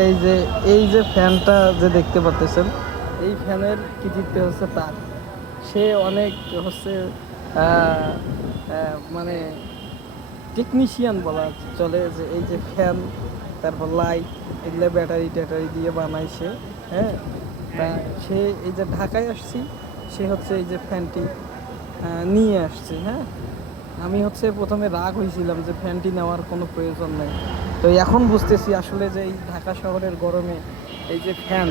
এই যে এই যে ফ্যানটা যে দেখতে পাচ্ছেন, এই ফ্যানের কৃতিত্ব হচ্ছে তার। সে অনেক হচ্ছে মানে টেকনিশিয়ান বলা চলে, যে এই যে ফ্যান, তারপর লাইট, এগুলো ব্যাটারি ট্যাটারি দিয়ে বানাইছে। হ্যাঁ, তা সে এই যে ঢাকায় আসছি, সে হচ্ছে এই যে ফ্যানটি নিয়ে আসছে। হ্যাঁ, আমি হচ্ছে প্রথমে রাগ হয়েছিলাম যে ফ্যানটি নেওয়ার কোনো প্রয়োজন নেই। তো এখন বুঝতেছি আসলে যে এই ঢাকা শহরের গরমে এই যে ফ্যান,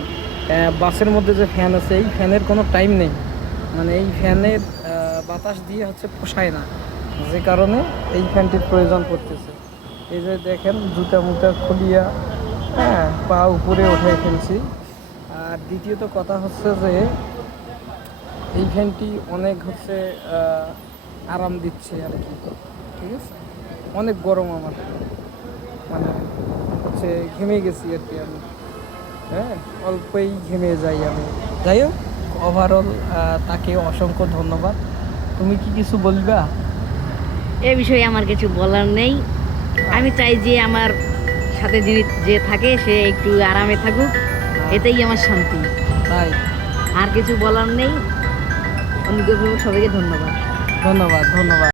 বাসের মধ্যে যে ফ্যান আছে, এই ফ্যানের কোনো টাইম নেই। মানে এই ফ্যানের বাতাস দিয়ে হচ্ছে পোষায় না, যে কারণে এই ফ্যানটির প্রয়োজন পড়তেছে। এই যে দেখেন জুতা মুতা খুলিয়া, হ্যাঁ, পা উপরে উঠাই ফেলছি। আর দ্বিতীয়ত কথা হচ্ছে যে এই ফ্যানটি অনেক হচ্ছে আরাম দিচ্ছে আর কি। ঠিক আছে, অনেক গরম আমার, মানে হচ্ছে ঘেমে গেছি আর কি আমি। হ্যাঁ, অল্পই ঘেমে যাই আমি। যাই হোক, ওভারঅল তাকে অসংখ্য ধন্যবাদ। তুমি কি কিছু বলবা? এ বিষয়ে আমার কিছু বলার নেই। আমি চাই যে আমার সাথে যিনি যে থাকে সে একটু আরামে থাকুক, এতেই আমার শান্তি। তাই, আর কিছু বলার নেই। অনুগ্রহপূর্বক সবাইকে ধন্যবাদ। ধন্যবাদ ধন্যবাদ।